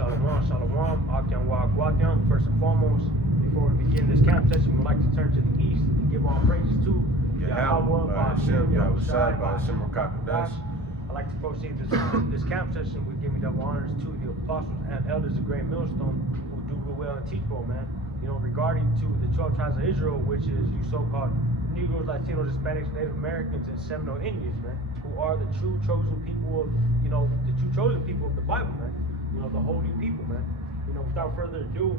Shalom, shalom, akyam wa akwatiam. First and foremost, before we begin this camp session, we'd like to turn to the east and give all praises to Yahawashi, Bahasham, Yahawashi, Bahasham, Yahawashi. I'd like to proceed this camp session with giving double honors to the apostles and elders of Great Millstone who do real well and teach well, man. You know, regarding to the 12 tribes of Israel, which is you so-called Negroes, Latinos, Hispanics, Native Americans, and Seminole Indians, man, who are the true chosen people of, the true chosen people of the Bible, man. You know, the holy people, man. You know, without further ado,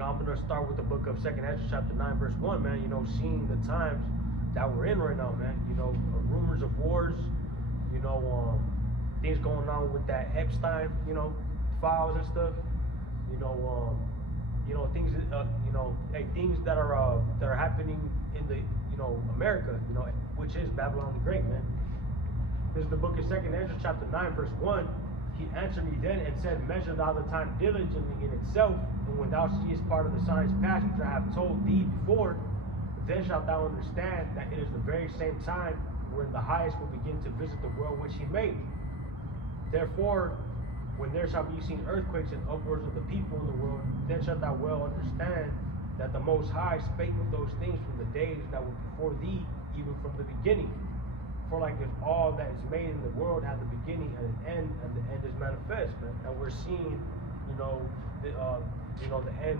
I'm gonna start with the book of 2nd Ezra, chapter 9, verse 1, man. You know, seeing the times that we're in right now, man. You know, rumors of wars. Things going on with that Epstein, files and stuff. Things, things that are happening in the, America, which is Babylon the Great, man. This is the book of 2nd Ezra, chapter 9, verse 1. He answered me then and said, measure thou the time diligently in itself, and when thou seest part of the signs past which I have told thee before, then shalt thou understand that it is the very same time when the highest will begin to visit the world which he made. Therefore, when there shall be seen earthquakes and upwards of the people in the world, then shalt thou well understand that the Most High spake of those things from the days that were before thee, even from the beginning. For like as all that is made in the world has a beginning and an end, and the end is manifest, man. And we're seeing, the end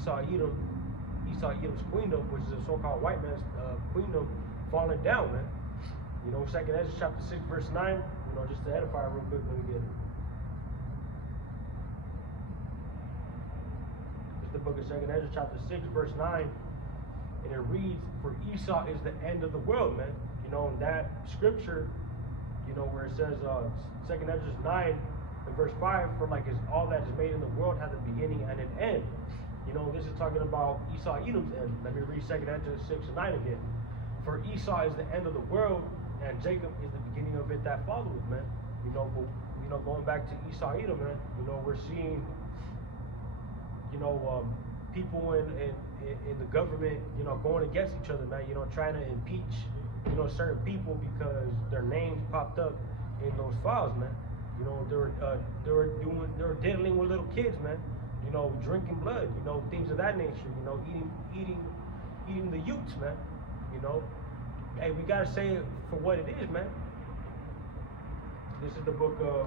of Edom's queendom, which is a so-called white man's queendom, falling down, man. 2nd Ezra chapter 6, verse 9. Just to edify real quick, let me get it. It's the book of 2nd Ezra chapter 6, verse 9, and it reads, "For Esau is the end of the world, man." In that scripture, where it says, 2nd Ezra 9 and verse 5, for like as all that is made in the world has a beginning and an end. This is talking about Esau Edom's end. Let me read 2nd Ezra 6 and 9 again. For Esau is the end of the world, and Jacob is the beginning of it that followeth, man. Going back to Esau Edom, man, we're seeing, people in the government, going against each other, man, trying to impeach, certain people because their names popped up in those files, man. They were diddling with little kids, man. Drinking blood, things of that nature. Eating the youths, man. Hey, we gotta say it for what it is, man. This is the book of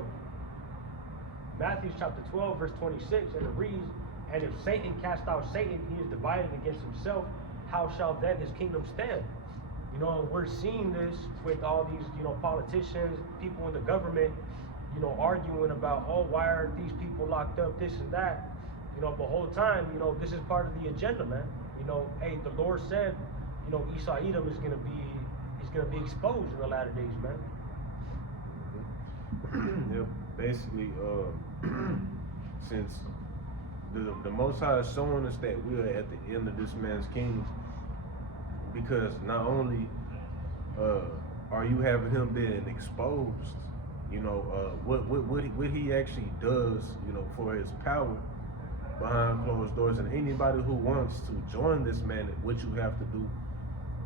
Matthew, chapter 12, verse 26, and it reads, "And if Satan cast out Satan, he is divided against himself. How shall then his kingdom stand?" And we're seeing this with all these, politicians, people in the government, arguing about, oh, why are these people locked up, this and that. The whole time, this is part of the agenda, man. Hey, the Lord said, Esau Edom is gonna be exposed in the latter days, man. Yeah, basically, since the Most High is showing us that we are at the end of this man's kingdom, because not only are you having him being exposed, what he actually does, for his power behind closed doors, and anybody who wants to join this man, what you have to do.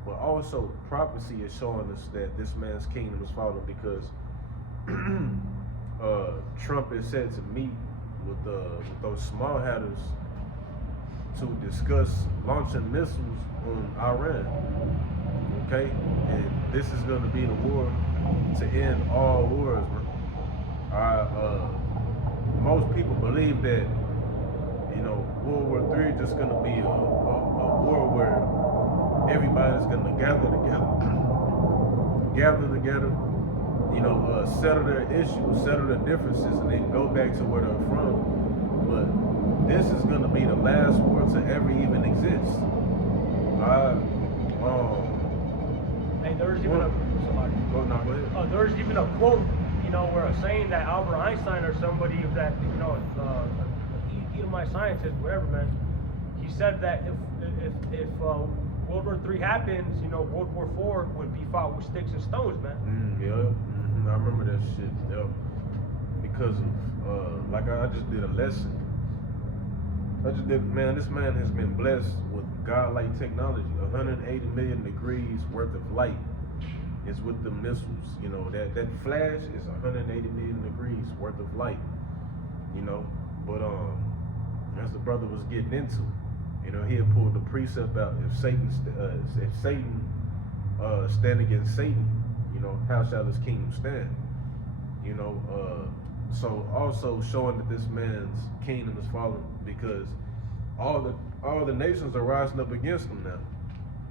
But also, prophecy is showing us that this man's kingdom is falling because Trump is set to meet with those small hatters to discuss launching missiles on Iran. Okay, and this is going to be the war to end all wars, man. Most people believe that World War III is just going to be a war where everybody's going to gather together, settle their issues, settle their differences, and then go back to where they're from. But this is going to be the last war to ever even exist. Hey, there's even there's even a quote, where it's saying that Albert Einstein or somebody of that, Edomite scientist, whatever, man, he said that if World War III happens, World War IV would be fought with sticks and stones, man. I remember that shit. Yeah. Because of, like I just did a lesson. This man has been blessed with godlike technology, 180 million degrees worth of light. is with the missiles. You know, that flash is 180 million degrees worth of light. You know, but as the brother was getting into, you know, he had pulled the precept out. If Satan stand against Satan, you know, how shall his kingdom stand? You know, so also showing that this man's kingdom is falling because all the nations are rising up against him now.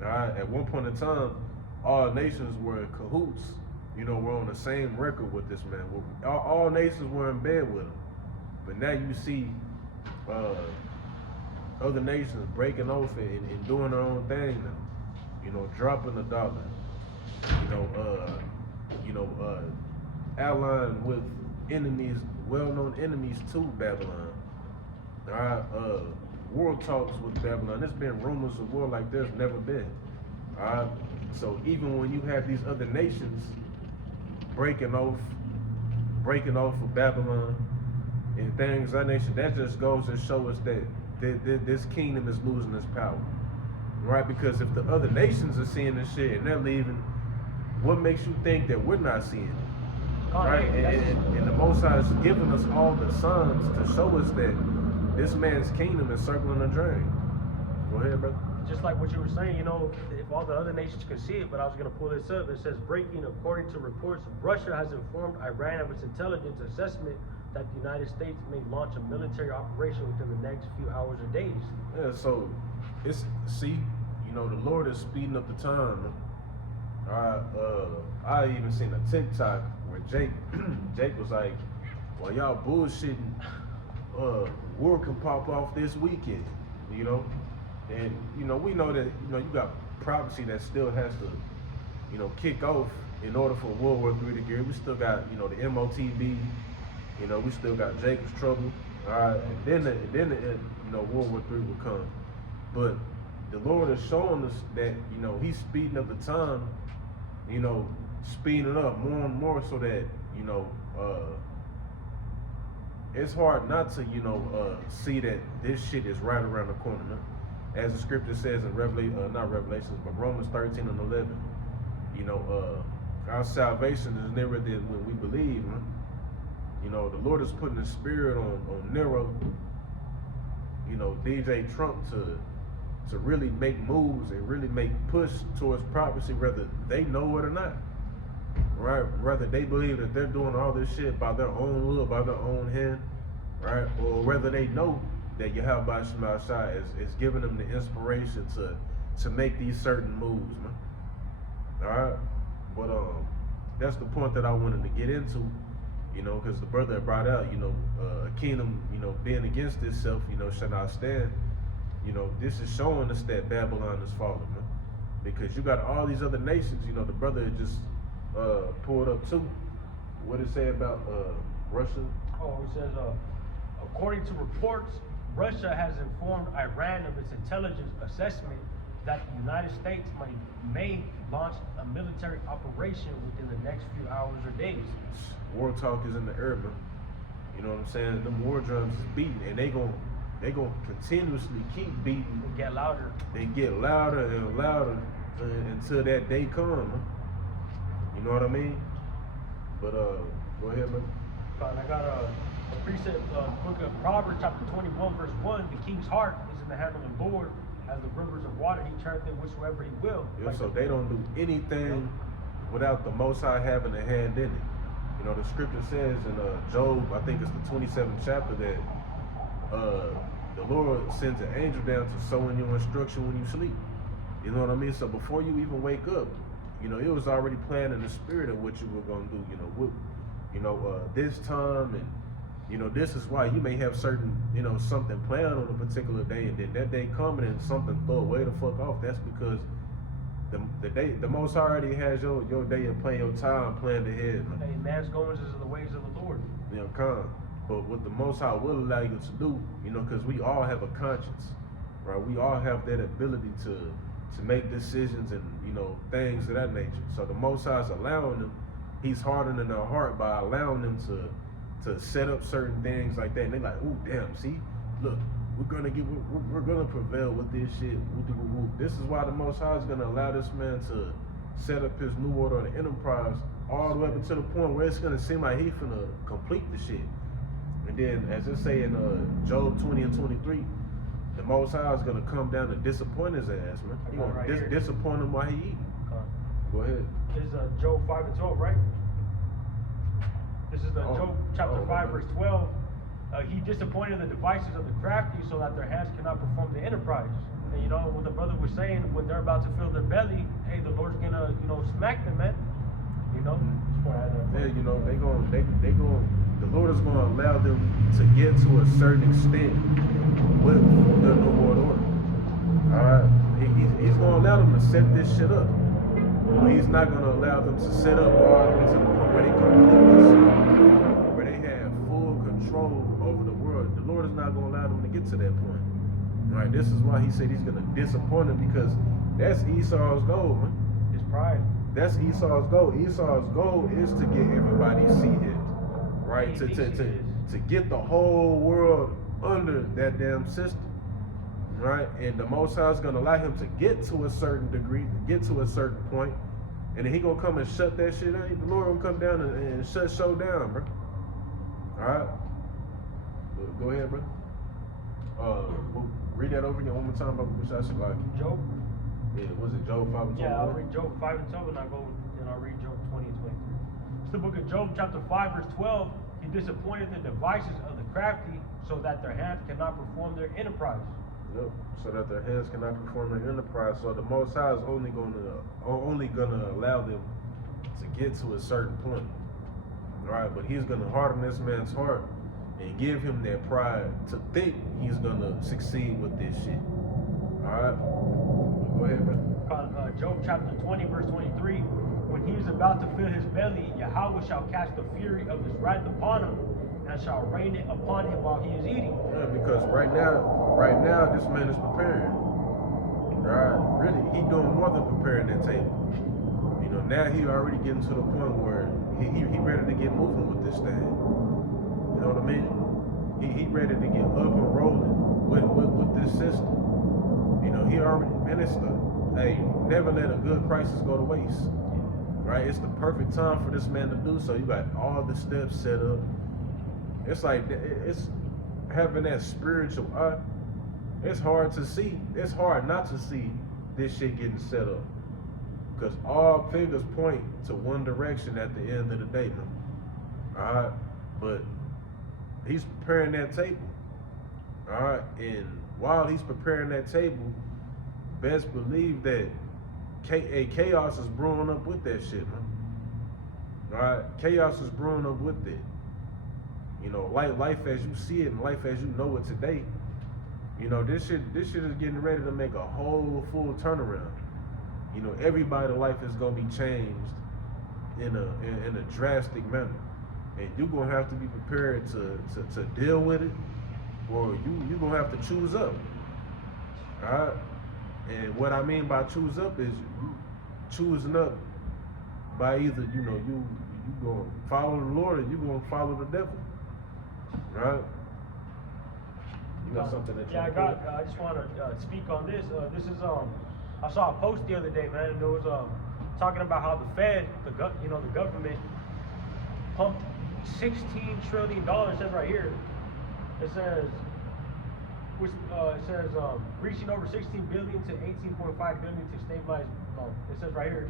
All right, at one point in time, all nations were in cahoots. You know, we're on the same record with this man. All nations were in bed with him. But now you see other nations breaking off and doing their own thing now. You know, dropping the dollar. Allying with enemies, well-known enemies to Babylon. All right, war talks with Babylon. There's been rumors of war like there's never been. All right, so even when you have these other nations breaking off of Babylon and things of that nation, that just goes to show us that this kingdom is losing its power, right? Because if the other nations are seeing this shit and they're leaving, what makes you think that we're not seeing it, right? And the Most High is giving us all the signs to show us that this man's kingdom is circling the drain. Go ahead, brother. Just like what you were saying, you know, if all the other nations can see it, but I was going to pull this up. It says, breaking, according to reports, Russia has informed Iran of its intelligence assessment that the United States may launch a military operation within the next few hours or days. Yeah, so it's, see, you know, the Lord is speeding up the time. I even seen a TikTok where Jake was like, well, y'all bullshitting, war can pop off this weekend, you know? And, you know, we know that, you know, you got prophecy that still has to, you know, kick off in order for World War III to get. We still got, you know, the MOTB, you know, we still got Jacob's Trouble, all right? And then you know, World War III will come. But the Lord is showing us that, you know, he's speeding up the time, you know, speeding it up more and more so that, you know, it's hard not to, you know, see that this shit is right around the corner, man. As the scripture says in Revelations, but Romans 13 and 11, you know, our salvation is nearer than when we believe, man. You know, the Lord is putting the spirit on Nero, you know, DJ Trump to really make moves and really make push towards prophecy, whether they know it or not. Right? Whether they believe that they're doing all this shit by their own will, by their own hand, right? Or whether they know that Yahawashi is giving them the inspiration to make these certain moves, man. Alright? But that's the point that I wanted to get into, you know, because the brother had brought out, you know, a kingdom, you know, being against itself, you know, shall not stand. You know, this is showing us that Babylon is falling, man. Because you got all these other nations, you know, the brother had just pulled up too. What did it say about Russia? Oh, it says, according to reports, Russia has informed Iran of its intelligence assessment that the United States may launch a military operation within the next few hours or days. War talk is in the air, man. You know what I'm saying? Them war drums is beating, and they gon' continuously keep beating. They get louder. They get louder and louder until that day comes. You know what I mean? But go ahead, man. And I got a precept, book of Proverbs, chapter 21, verse 1. The king's heart is in the hand of the Lord, as the rivers of water. He turneth them whichsoever he will. Yeah, like so they don't do anything without the Most High having a hand in it. You know, the scripture says in Job, I think it's the 27th chapter, that the Lord sends an angel down to sow in your instruction when you sleep. You know what I mean? So before you even wake up, you know, it was already planned in the spirit of what you were gonna do. You know, this time, and you know, this is why you may have certain, you know, something planned on a particular day, and then that day coming and something throw way the fuck off. That's because the Most High already has your day and plan, your time planned ahead. Hey, man's goings is the ways of the Lord. You know, come. But what the Most High will allow you to do, you know, because we all have a conscience, right? We all have that ability to make decisions and, you know, things of that nature. So the Most High is allowing them. He's hardening their heart by allowing them to set up certain things like that. And they're like, ooh, damn, see, look, we're gonna prevail with this shit. This is why the Most High is gonna allow this man set up his new order on the enterprise all the way up until the point where it's gonna seem like he finna complete the shit. And then, as it say in Job 20 and 23, the Most High is gonna come down to disappoint his ass, man. He gonna Right disappoint him while he eat. Go ahead. This is Job 5 and 12, right? This is Job chapter 5, verse 12. He disappointed the devices of the crafty so that their hands cannot perform the enterprise. And you know what the brother was saying, when they're about to fill their belly, hey, the Lord's gonna, smack them, man. You know? Yeah, you know, the Lord is gonna allow them to get to a certain extent with the New World Order. Alright? He's gonna allow them to set this shit up. But he's not gonna allow them to set up all the way to the point where they complete this shit, where they have full control over the world. The Lord is not gonna allow them to get to that point. Alright, this is why he said he's gonna disappoint them, because that's Esau's goal, man. His pride. That's Esau's goal. Esau's goal is to get everybody seated, right? To get the whole world under that damn system, right? And the Most High is gonna allow him to get to a certain degree, get to a certain point, and then he gonna come and shut that shit down. The Lord gonna come down and shut show down, bro. All right, go ahead, bro. We'll read that over again one more time, bro. Which I should like. Job. Yeah, was it Job 5 and 12? Yeah, I'll read Job 5 and 12, and I'll read Job 20 and 23. It's the book of Job, chapter 5, verse 12. He disappointed the devices of the crafty so that their hands cannot perform their enterprise. Yep. So that their hands cannot perform their enterprise. So the Most High is only gonna allow them to get to a certain point. Alright, but he's gonna harden this man's heart and give him that pride to think he's gonna succeed with this shit. Alright? Go ahead, man. Job chapter 20, verse 23. When he is about to fill his belly, Yahawashi shall cast the fury of his wrath upon him, and shall rain it upon him while he is eating. Yeah, because right now, this man is preparing. Right? Really, he doing more than preparing that table. You know, now he already getting to the point where he ready to get moving with this thing. You know what I mean? He ready to get up and rolling with this system. You know, he already, man, it's hey, never let a good crisis go to waste. Right? It's the perfect time for this man to do so. You got all the steps set up. It's like, it's having that spiritual eye. It's hard to see. It's hard not to see this shit getting set up. Because all fingers point to one direction at the end of the day, man. Alright? But he's preparing that table. Alright? And while he's preparing that table, best believe that chaos is brewing up with that shit, man. Alright? Chaos is brewing up with it. You know, life as you see it and life as you know it today, you know, this shit is getting ready to make a whole full turnaround. You know, everybody's life is gonna be changed in a drastic manner. And you're gonna have to be prepared to deal with it, or you're gonna have to choose up. Alright? And what I mean by choose up is you choosing up by either, you know, you gonna follow the Lord or you gonna follow the devil. Right? You got something that you I just want to speak on this. This is I saw a post the other day, man, and it was talking about how the Fed, the government pumped $16 trillion. It says right here. It says reaching over 16 billion to 18.5 billion to stabilize. It says right here.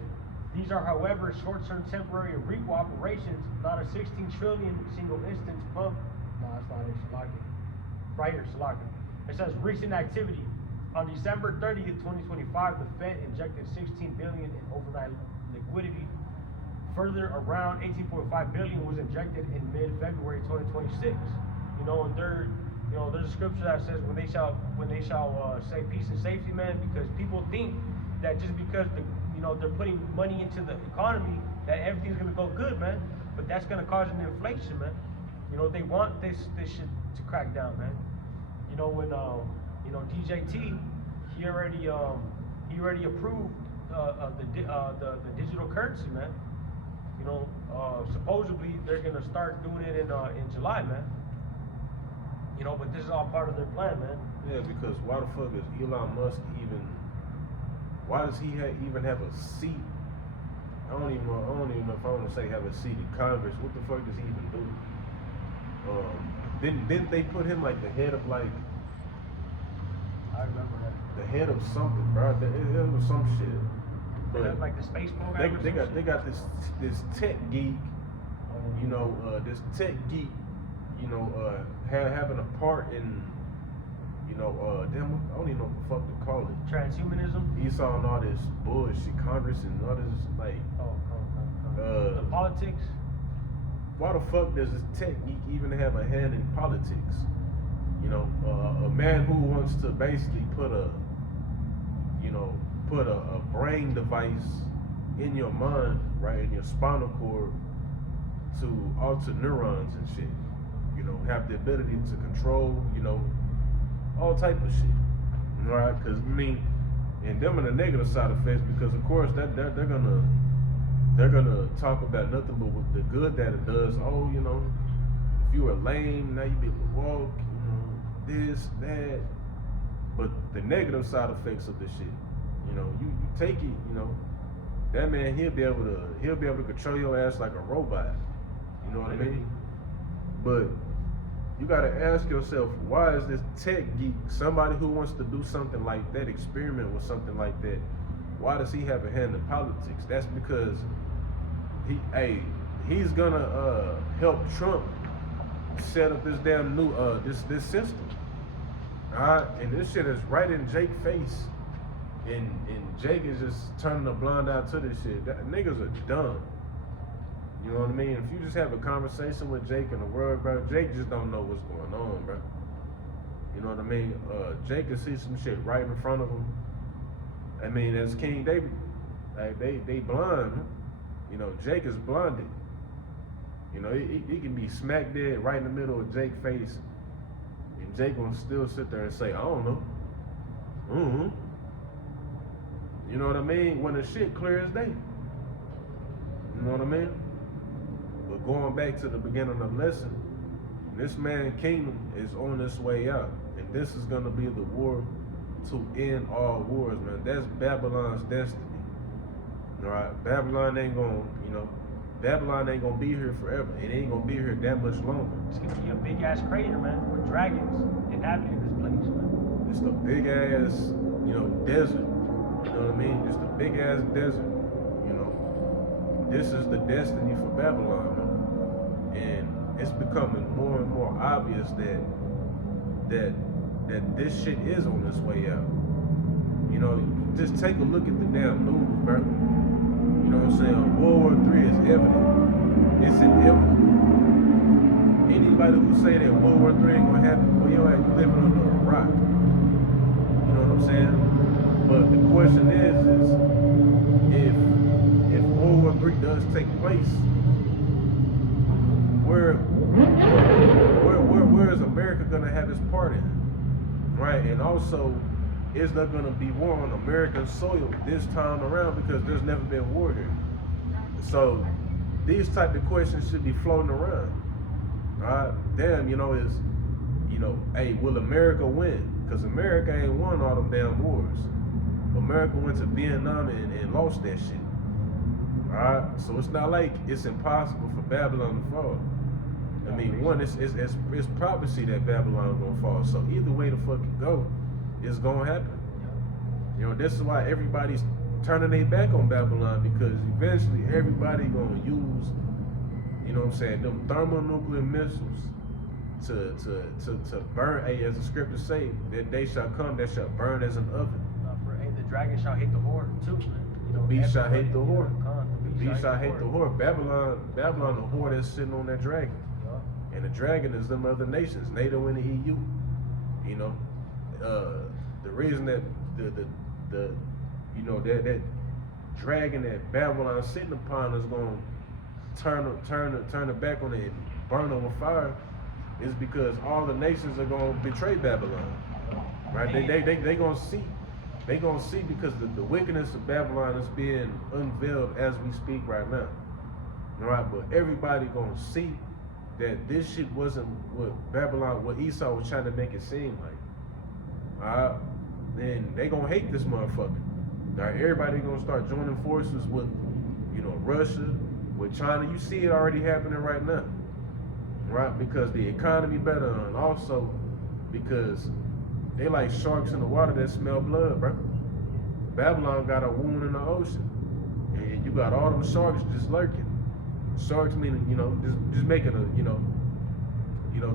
These are, however, short-term, temporary, and brief operations, not a 16 trillion single instance pump. No, that's not it. Salaki. Right here, Salaki. It says recent activity. On December 30th, 2025, the Fed injected 16 billion in overnight liquidity. Further, around 18.5 billion was injected in mid-February 2026. You know, there's a scripture that says when they shall say peace and safety, man, because people think that just because they're putting money into the economy that everything's gonna go good, man. But that's gonna cause an inflation, man. You know, they want this shit to crack down, man. You know, when DJT, he already approved the digital currency, man. You know, supposedly they're gonna start doing it in July, man. You know, but this is all part of their plan, man. Yeah, because why the fuck is Elon Musk even? Why does he even have a seat I don't even know if I want to say have a seat in Congress. What the fuck does he even do? Didn't they put him like the head of like I remember that. the head of something, bro? It was some shit. They But have, like the space program. they got this tech geek, you know, this tech geek, you know, having a part in, you know, damn, I don't even know what the fuck to call it. Transhumanism. Esau and all this bullshit, Congress and all this like. The politics. Why the fuck does this tech geek even have a hand in politics? You know, a man who wants to basically put a brain device in your mind, right, in your spinal cord to alter neurons and shit. You know, have the ability to control, you know, all type of shit. Right? Because I mean, and them are the negative side effects because of course they're gonna talk about nothing but what the good that it does. Oh, you know, if you were lame, now you be able to walk, you know, this, that. But the negative side effects of this shit, you know, you take it, you know, that man he'll be able to control your ass like a robot. You know what I mean? But you gotta ask yourself, why is this tech geek, somebody who wants to do something like that, experiment with something like that, why does he have a hand in politics? That's because he's gonna help Trump set up this damn new this system. Alright, and this shit is right in Jake's face. And Jake is just turning a blind eye to this shit. Niggas are dumb. You know what I mean? If you just have a conversation with Jake in the world, bro, Jake just don't know what's going on, bro. You know what I mean? Jake can see some shit right in front of him. I mean, as King David, like they blind. You know, Jake is blinded. You know, he can be smack dead right in the middle of Jake's face, and Jake gonna still sit there and say, I don't know. Mm-hmm. You know what I mean? When the shit clear as day. You know what I mean? But going back to the beginning of the lesson, this man's kingdom is on its way out. And this is gonna be the war to end all wars, man. That's Babylon's destiny. Alright, Babylon ain't gonna be here forever. It ain't gonna be here that much longer. It's gonna be a big ass crater, man, with dragons inhabiting this place, man. It's the big ass, you know, desert. You know what I mean? It's the big ass desert. You know, this is the destiny for Babylon, man. And it's becoming more and more obvious that this shit is on its way out. You know, just take a look at the damn news, bro. You know what I'm saying? World War III is evident. It's inevitable. Anybody who say that World War III ain't gonna happen, well, yo, you living under a rock. You know what I'm saying? But the question is if World War III does take place, where is America gonna have its part in it? Right? And also, is there gonna be war on American soil this time around, because there's never been war here? So these type of questions should be floating around. Alright? Damn, hey, will America win? Because America ain't won all them damn wars. America went to Vietnam and lost that shit. Alright? So it's not like it's impossible for Babylon to fall. I mean, one, it's prophecy that Babylon gonna fall. So either way the fuck it go, it's gonna happen. You know, this is why everybody's turning their back on Babylon, because eventually everybody gonna use, you know what I'm saying, them thermonuclear missiles to burn, as the scriptures say, that day shall come that shall burn as an oven. The dragon shall hate the whore too. You know, the beast shall hate the whore. The beast shall hate the whore. Babylon, the whore that's sitting on that dragon. And the dragon is them other nations, NATO and the EU. You know, the reason that that dragon that Babylon's sitting upon is gonna turn it back on it and burn it with fire is because all the nations are gonna betray Babylon. Right? They gonna see. They gonna see, because the wickedness of Babylon is being unveiled as we speak right now. Right? But everybody gonna see that this shit wasn't what Esau was trying to make it seem like. Alright? Then they gonna hate this motherfucker. Alright, everybody gonna start joining forces with, Russia, with China. You see it already happening right now, right? Because the economy better, and also because they like sharks in the water that smell blood, bro. Babylon got a wound in the ocean, and you got all them sharks just lurking. Sharks meaning, just making a,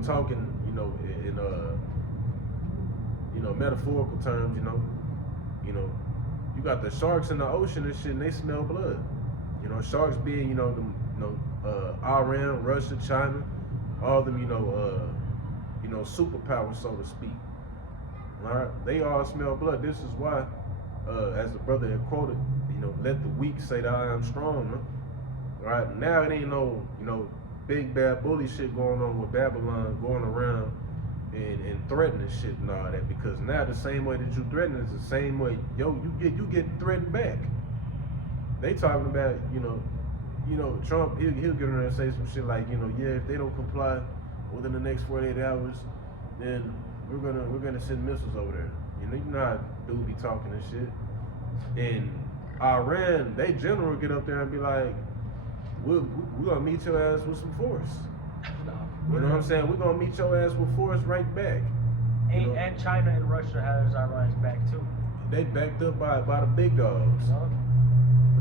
talking, in metaphorical terms, you got the sharks in the ocean and shit, and they smell blood. Sharks being, Iran, Russia, China, all them, superpowers, so to speak. All right, they all smell blood. This is why, as the brother had quoted, let the weak say that I am strong. Man. All right, now it ain't no, big bad bully shit going on with Babylon going around and threatening shit and all that, because now the same way that you threaten is the same way you get threatened back. They talking about Trump, he'll get in there and say some shit like, if they don't comply within the next 48 hours, then we're gonna send missiles over there. You know how dude be talking and shit. And Iran, they general get up there and be like, we're gonna meet your ass with some force. You know what I'm saying? We're gonna meet your ass with force right back. And China and Russia has Iran's back too. They backed up by the big dogs.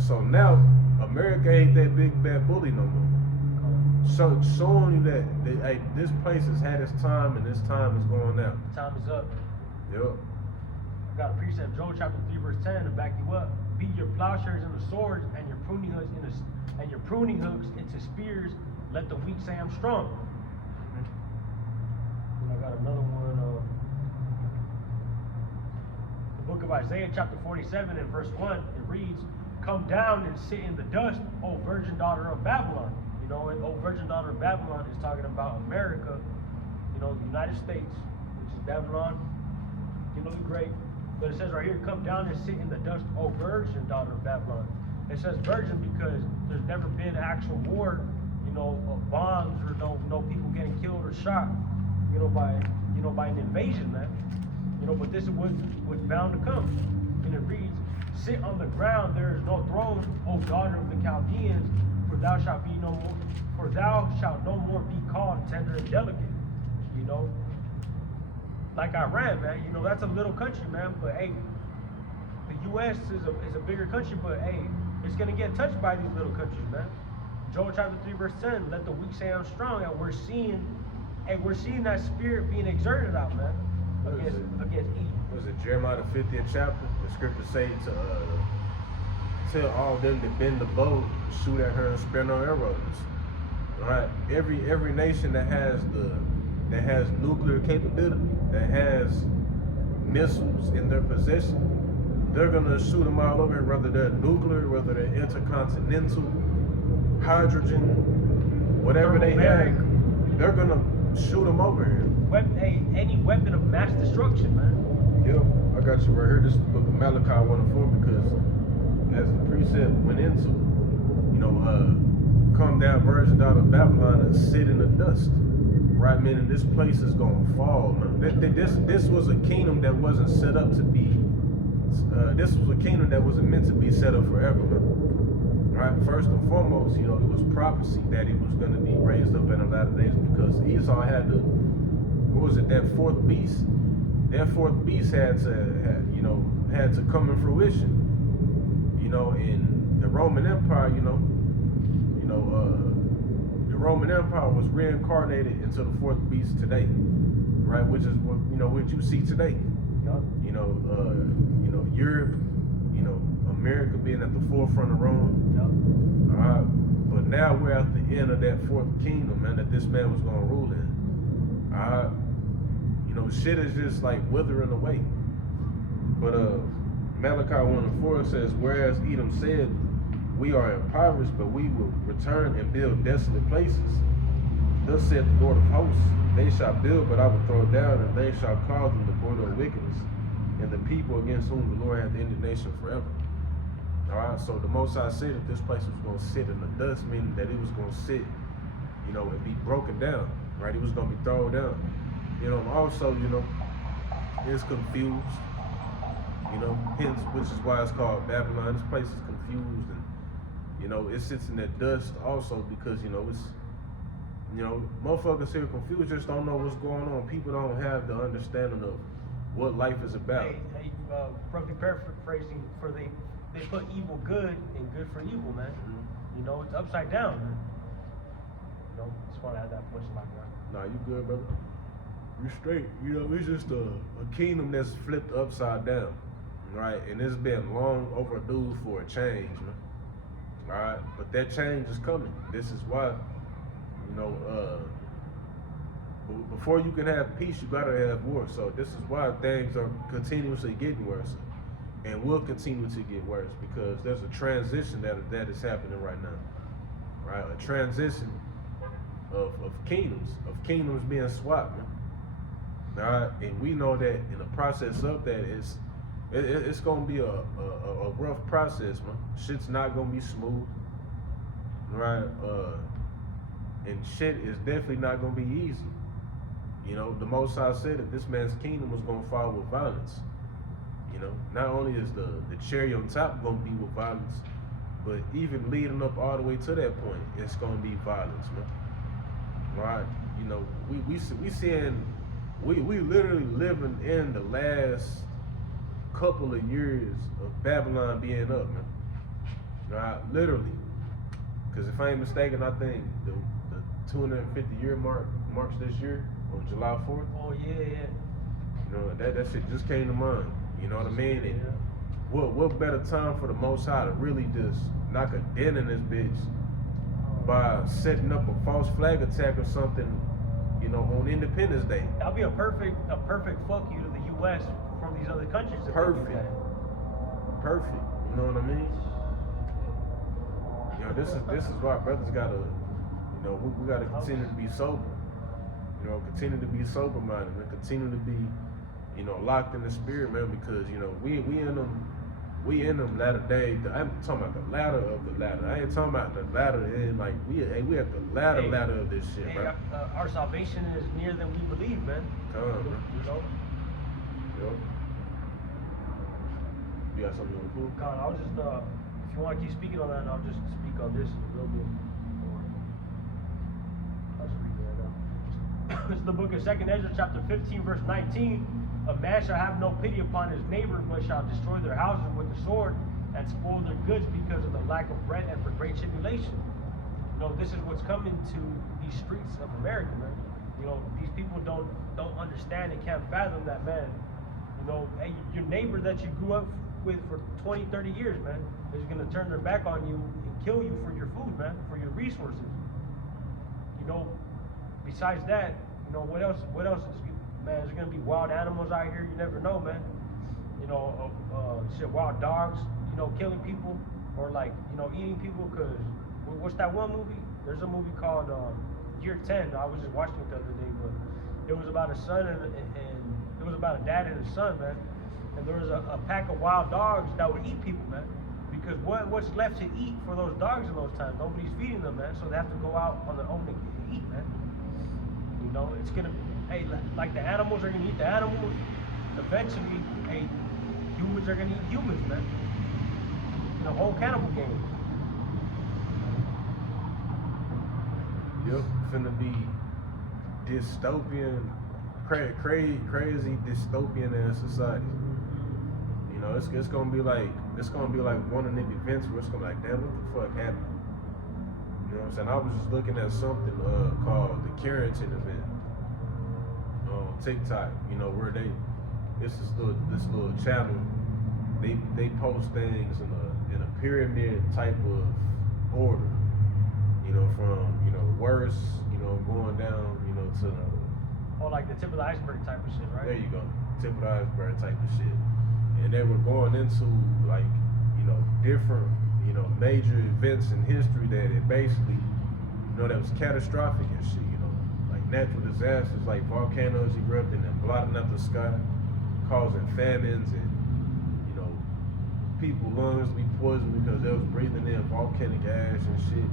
So now America ain't that big bad bully no more. So showing you that hey, this place has had its time and this time is going out. Time is up. Yep. I got a precept, Joel chapter 3 verse 10 to back you up. Beat your plowshares into swords and your pruning hooks into spears. Let the weak say I'm strong. And I got another one. The book of Isaiah chapter 47 and verse 1. It reads, "Come down and sit in the dust, O virgin daughter of Babylon." And O virgin daughter of Babylon is talking about America, the United States, which is Babylon, the great. But it says right here, "Come down and sit in the dust, O virgin daughter of Babylon." It says virgin because there's never been an actual war, of bombs or no people getting killed or shot, by an invasion, man. But this is what's bound to come. And it reads, "Sit on the ground, there is no throne, O daughter of the Chaldeans, for thou shalt no more be called tender and delicate." Like Iran, man, that's a little country, man, but hey, the US is a bigger country, but hey, it's gonna get touched by these little countries, man. Joel chapter 3 verse 10, let the weak say I'm strong, and we're seeing that spirit being exerted out, man, against Egypt. Was it Jeremiah the 50th chapter? The scripture say to tell all them to bend the bow, shoot at her and spare no arrows. All right, every nation that has nuclear capability, that has missiles in their possession, they're gonna shoot them all over here, whether they're nuclear, whether they're intercontinental, hydrogen, whatever they have, they're gonna shoot them over here. Any weapon of mass destruction, man. Yep, I got you right here. This is the book of Malachi 1 and 4, because as the precept went into, come down, virgin daughter of Babylon, and sit in the dust. Right, meaning this place is gonna fall. This was a kingdom that wasn't set up to be. This was a kingdom that wasn't meant to be set up forever. Right. First and foremost, it was prophecy that he was going to be raised up in the latter days, because Esau had that fourth beast. That fourth beast had to come in fruition. In the Roman Empire, the Roman Empire was reincarnated into the fourth beast today, right? Which is what you see today. Yep. Europe, America being at the forefront of Rome. Yep. All right, but now we're at the end of that fourth kingdom, man, that this man was gonna rule in. All right, shit is just like withering away. But Malachi 1 and 4 says, "Whereas Edom said, we are impoverished, but we will return and build desolate places. Thus saith the Lord of hosts, they shall build, but I will throw down, and they shall cause them to border of wickedness, and the people against whom the Lord hath indignation forever." All right, so the Most High said that this place was going to sit in the dust, meaning that it was going to sit, and be broken down, right? It was going to be thrown down. Also, it's confused, hence, which is why it's called Babylon. This place is confused, and, You know, it sits in that dust also because, you know, it's, you know, motherfuckers here confused, just don't know what's going on. People don't have the understanding of what life is about. Hey, roughly paraphrasing, they put evil good and good for evil, man. Mhm. You know, it's upside down, man. You know, just want to add that push like that. Nah, you good, brother? You straight. You know, it's just a kingdom that's flipped upside down, right? And it's been long overdue for a change, man. All right, but that change is coming. This is why, you know, before you can have peace, you gotta have war. So this is why things are continuously getting worse, and will continue to get worse because there's a transition that is happening right now, right? A transition of kingdoms being swapped, man. All right, and we know that in the process of that, it's gonna be a rough process, man. Shit's not gonna be smooth, right? And shit is definitely not gonna be easy. You know, the Most High said that this man's kingdom was gonna fall with violence. You know, not only is the cherry on top gonna be with violence, but even leading up all the way to that point, it's gonna be violence, man. Right? You know, we literally living in the last couple of years of Babylon being up, man. Right? Literally. Because if I ain't mistaken, I think the 250-year marks this year on July 4th. Oh yeah. You know, that shit just came to mind. You know what I mean? And what better time for the Most High to really just knock a dent in this bitch by setting up a false flag attack or something, you know, on Independence Day. That'll be a perfect fuck you to the U.S. from these other countries. Perfect. You know what I mean? You know, this is why brothers gotta, you know, we gotta continue to be sober. You know, continue to be sober minded and continue to be, you know, locked in the spirit, man. Because you know, we in them latter days. I'm talking about the ladder of the ladder. I ain't talking about the ladder in like we at the ladder of this shit, man. Our salvation is nearer than we believe, man. Come on, man. You know. Yo. You got something you want to do? God, I'll just if you want to keep speaking on that, I'll just speak on this a little bit. I'll just read that out. This is the book of 2nd Ezra, chapter 15, verse 19. A man shall have no pity upon his neighbor, but shall destroy their houses with the sword and spoil their goods because of the lack of bread and for great tribulation. You know, this is what's coming to these streets of America, man. You know, these people don't understand and can't fathom that, man. You know, hey, your neighbor that you grew up with for 20, 30 years, man, is going to turn their back on you and kill you for your food, man, for your resources. You know, besides that, you know, what else is, man, there's going to be wild animals out here, you never know, man. You know, wild dogs, you know, killing people, or like, you know, eating people, because, what's that one movie? There's a movie called Year 10, I was just watching it the other day, but it was about a son and it was about a dad and his son, man. And there was a pack of wild dogs that would eat people, man. Because what's left to eat for those dogs in those times? Nobody's feeding them, man. So they have to go out on their own and eat, man. You know, it's gonna, hey, like the animals are gonna eat the animals. Eventually, hey, humans are gonna eat humans, man. The whole cannibal game. Yep, finna be dystopian, crazy dystopian ass society. You know, it's gonna be like one of them events where it's gonna be like, damn, what the fuck happened? You know what I'm saying? I was just looking at something called the Carrington event on TikTok. You know, where this little channel, they post things in a pyramid type of order. You know, from worst, going down, to the, oh, like the tip of the iceberg type of shit, right? There you go, tip of the iceberg type of shit. And they were going into like, different, major events in history that it basically, that was catastrophic and shit, like natural disasters like volcanoes erupting and blotting out the sky, causing famines and, people lungs be poisoned because they was breathing in volcanic ash and shit.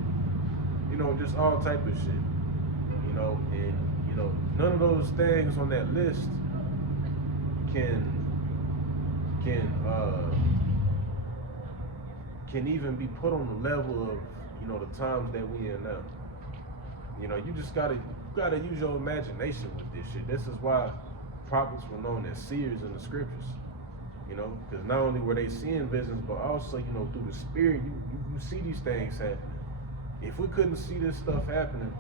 Just all type of shit. And none of those things on that list can can even be put on the level of, you know, the times that we in now. You know, you just gotta use your imagination with this shit. This is why prophets were known as seers in the scriptures. You know, because not only were they seeing visions, but also, you know, through the spirit, you see these things happening. If we couldn't see this stuff happening,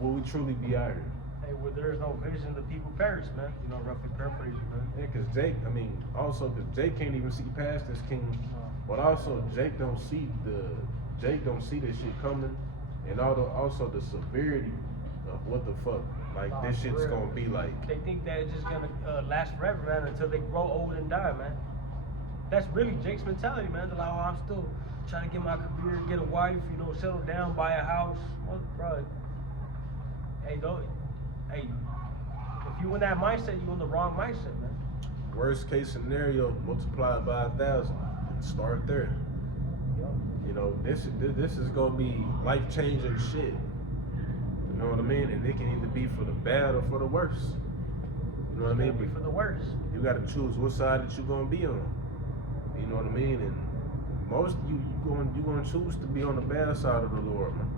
would we truly be out here? Hey, where there's no vision, the people perish, man. You know, roughly paraphrasing, man. Yeah, because Jake can't even see past this king, but also Jake don't see this shit coming, and also the severity of what the fuck, like Nah, this for shit's real. gonna be like. They think that it's just gonna last forever, man, until they grow old and die, man. That's really Jake's mentality, man. They're like, oh, I'm still trying to get my career, get a wife, you know, settle down, buy a house. Well, bro, hey, if you in that mindset, you in the wrong mindset, man. Worst case scenario, multiply it by 1,000 and start there. Yo. You know, this is gonna be life changing shit. You know what I mean? And it can either be for the bad or for the worse. You know what I mean? Maybe for the worse. You gotta choose what side that you're gonna be on. You know what I mean? And most of you gonna choose to be on the bad side of the Lord, man.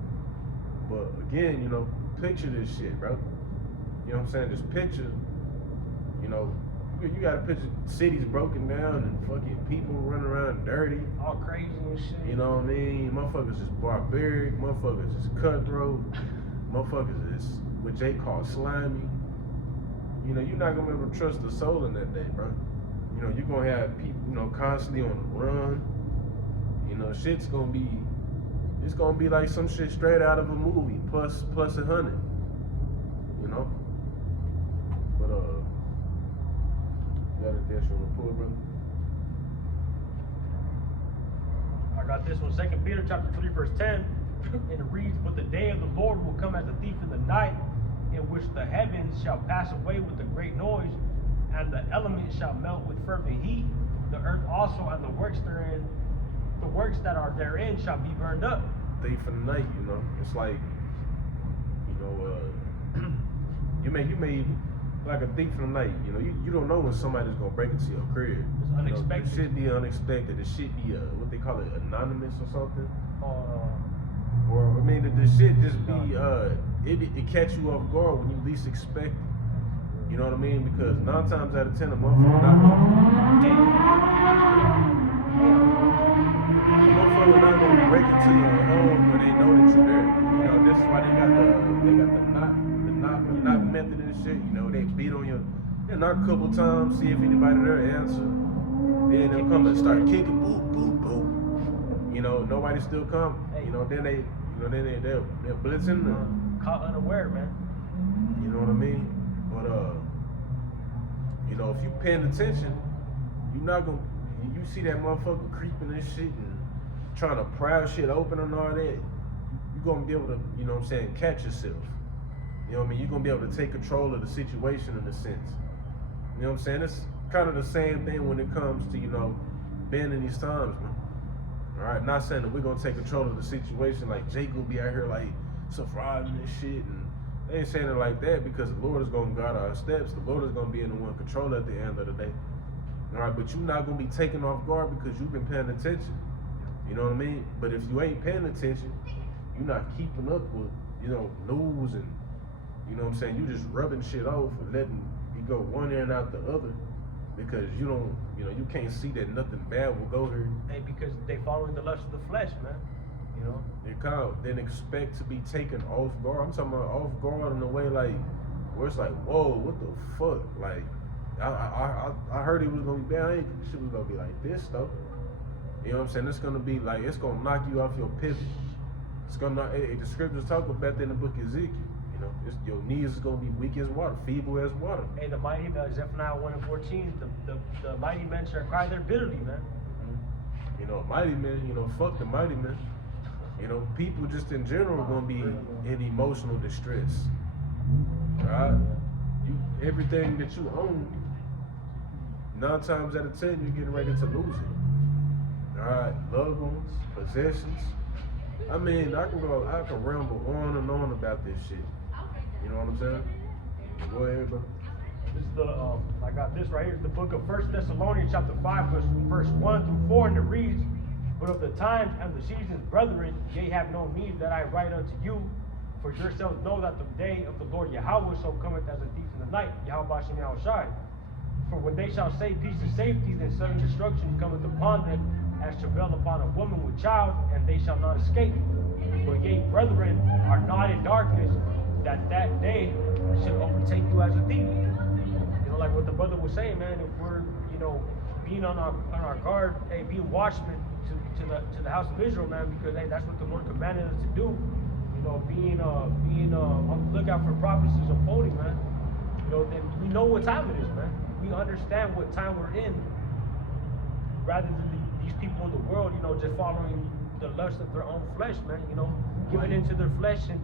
But again, you know, picture this shit, bro. You know what I'm saying? Just picture, you know, you gotta picture cities broken down and fucking people running around dirty. All crazy and shit. You know what I mean? Motherfuckers is barbaric, motherfuckers is cutthroat, motherfuckers is what Jay call slimy. You know, you're not gonna be able to trust the soul in that day, bro. You know, you're gonna have people, you know, constantly on the run. You know, it's gonna be like some shit straight out of a movie, plus 100. You know? But you got a dish on the pool, bro? I got this one, 2 Peter chapter 3, verse 10, and it reads, but the day of the Lord will come as a thief in the night, in which the heavens shall pass away with a great noise, and the elements shall melt with fervent heat. The earth also and the works that are therein shall be burned up. Thief in the night, you know. It's like, you know, you may like a thief in the night. You know, you don't know when somebody's gonna break into your crib. It's unexpected. It should be unexpected. It should be what they call it, anonymous or something. Or I mean, the shit just be it catch you off guard when you least expect it. You know what I mean? Because 9 times out of 10, a motherfucker not gonna break into your home when they know that you're there. You know, this is why they got the knock method and shit. You know, they beat on your, they knock a couple times, see if anybody there answer. Then they'll come and start kicking, boom, boom, boom. You know, nobody still come. You know, then they're blitzing. Caught unaware, man. You know what I mean? But you know, if you paying attention, you're not gonna. You see that motherfucker creeping and shit and trying to pry shit open and all that. You're gonna be able to, you know what I'm saying, catch yourself. You know what I mean? You're gonna be able to take control of the situation in a sense. You know what I'm saying? It's kind of the same thing when it comes to, you know, being in these times, man. All right, not saying that we're gonna take control of the situation like Jake will be out here like surviving and shit, and they ain't saying it like that because the Lord is gonna guide our steps. The Lord is gonna be in the one control at the end of the day. All right, but you're not gonna be taken off guard because you've been paying attention. You know what I mean? But if you ain't paying attention, you're not keeping up with, you know, news and, you know what I'm saying, you just rubbing shit off and letting you go one ear and out the other because you don't, you know, you can't see that nothing bad will go here. Hey, because they following the lust of the flesh, man. You know? They kind of then expect to be taken off guard. I'm talking about off guard in a way like where it's like, whoa, what the fuck? Like, I heard it was gonna be bad. I ain't shit was gonna be like this though. You know what I'm saying? It's gonna be like, it's gonna knock you off your pivot. It's gonna, the scriptures talk about that in the book of Ezekiel. You know, your knees is gonna be weak as water, feeble as water. Hey, the mighty men, Zephaniah 1:14, the mighty men shall cry there bitterly, man. You know, mighty men, you know, fuck the mighty men. You know, people just in general are gonna be in emotional distress. Alright? Everything that you own, 9 times out of 10, you're getting ready to lose it. Alright, loved ones, possessions. I mean, I can ramble on and on about this shit. You know what I'm saying? Go ahead, bro. This is I got this right here. It's the book of 1 Thessalonians chapter 5, verse 1 through 4, and it reads, But of the times and the seasons, brethren, ye have no need that I write unto you, for yourselves know that the day of the Lord Yahawashi so cometh as a thief in the night, Bahasham Yahawashi. For when they shall say peace and safety, then sudden destruction cometh upon them, as travail upon a woman with child, and they shall not escape. But ye, brethren, are not in darkness, that day should overtake you as a thief. You know, like what the brother was saying, man. If we're, being on our guard, hey, being watchmen to the house of Israel, man, because hey, that's what the Lord commanded us to do. Being on the lookout for prophecies unfolding, man. Then we know what time it is, man. We understand what time we're in, rather than these people in the world, just following the lust of their own flesh, man. Giving into their flesh and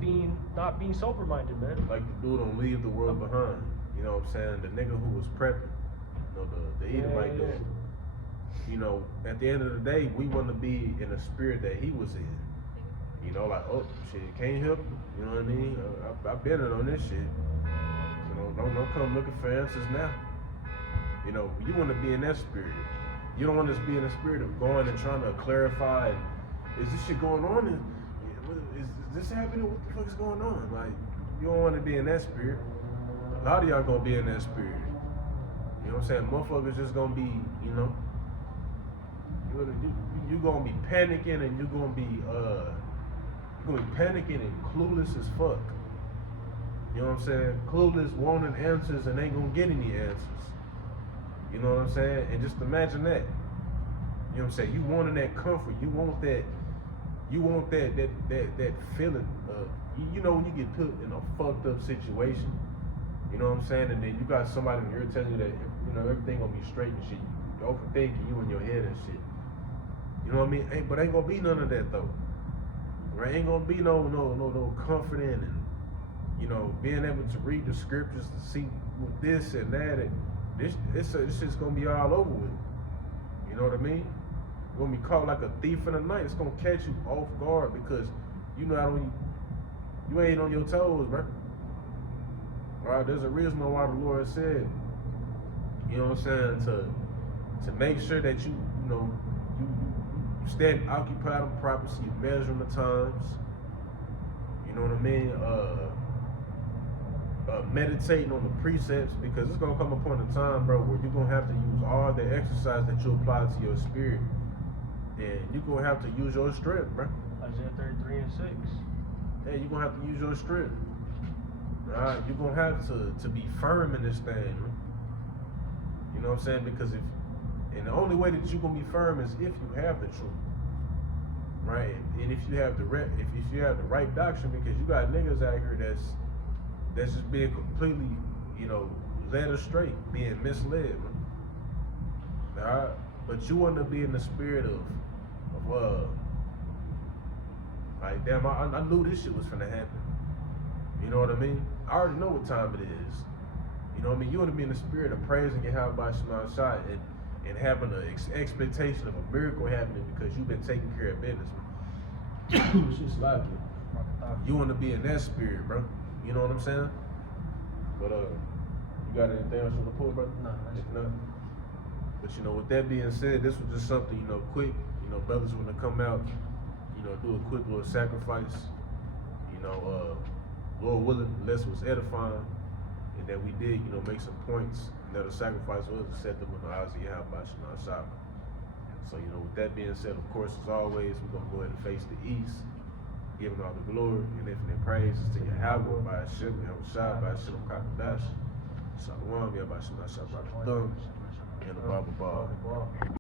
not being sober-minded, man. Like the dude don't leave the world behind. You know what I'm saying? The nigga who was prepping, the Edomite dude. At the end of the day, we want to be in the spirit that he was in. Like, oh shit, can't help you. You know what I mean? I've been in on this shit. Don't come looking for answers now. You want to be in that spirit. You don't want to be in the spirit of going and trying to clarify. Is this shit going on? Is this happening? What the fuck is going on? Like, you don't want to be in that spirit. A lot of y'all gonna be in that spirit. You know what I'm saying? Motherfuckers just gonna be, you gonna be panicking and you're gonna be panicking and clueless as fuck. You know what I'm saying? Clueless, wanting answers and ain't gonna get any answers. You know what I'm saying? And just imagine that. You know what I'm saying? You wanting that comfort. You want that feeling of, when you get put in a fucked up situation. You know what I'm saying? And then you got somebody in here telling you that, everything gonna be straight and shit. You overthinking, you in your head and shit. You know what I mean? But ain't gonna be none of that though. Right? Ain't gonna be no comforting and, being able to read the scriptures to see this and that, and this shit's gonna be all over with. You know what I mean? You're gonna be caught like a thief in the night. It's gonna catch you off guard because you ain't on your toes, man. Right? There's a reason why the Lord said, you know what I'm saying, to make sure that you stand occupied on prophecy, measuring the times. You know what I mean? Meditating on the precepts, because it's gonna come upon a time, bro, where you're gonna have to use all the exercise that you apply to your spirit, and you're gonna have to use your strength, bro. Isaiah 33:6. Hey, you're gonna have to use your strength. Alright, you're gonna have to be firm in this thing, man. You know what I'm saying? Because and the only way that you're gonna be firm is if you have the truth, right? And if you have the right doctrine, because you got niggas out here that's just being completely, led astray, being misled, man. Alright? But you want to be in the spirit of like, damn, I knew this shit was finna happen. You know what I mean? I already know what time it is. You know what I mean? You want to be in the spirit of praising Yahawashi shot and having an expectation of a miracle happening because you've been taking care of business, man. It's just like it. You want to be in that spirit, bro. You know what I'm saying? But you got anything else you want to pull, brother? No, that's not. But with that being said, this was just something, quick. Brothers want to come out, do a quick little sacrifice. Lord willing, unless it was edifying, and that we did, make some points. That a sacrifice was acceptable in the eyes of Yahawashi shot. So, with that being said, of course, as always, we're gonna go ahead and face the east. Give him all the glory and infinite praises to Yahweh, Bahasham, Yahawashi, Bahasham, Kakadash, Shalom, Yahawashi, Shabbat, and the Bible Ball.